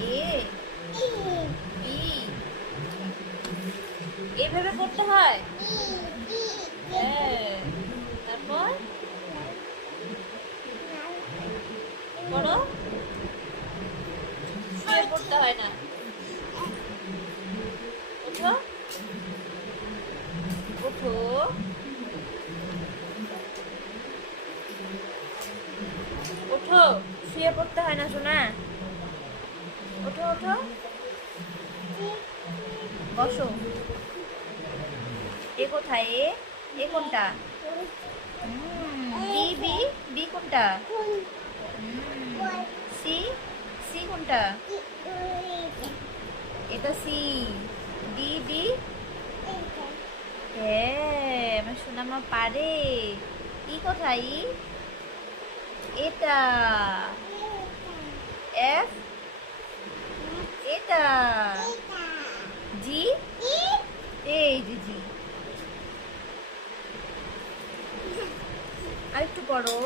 A B এইভাবে পড়তে হয়। হ্যাঁ, তারপর পড়ো, শুয়ে পড়তে হয় না। ওঠো ওঠো, ওঠো, শুয়ে পড়তে হয় না সোনা। ওঠো ওঠো, বসো। এ কোথায়? এ কোনটা? বি বি বি কোনটা? সি সি কোনটা? এটা সি। ডি ডি, হ্যাঁ আমার সোনামা পারে। ই কোথায়? ই এটা। এফ এটা। জি, এই যে জি। আর একটু পড়ো।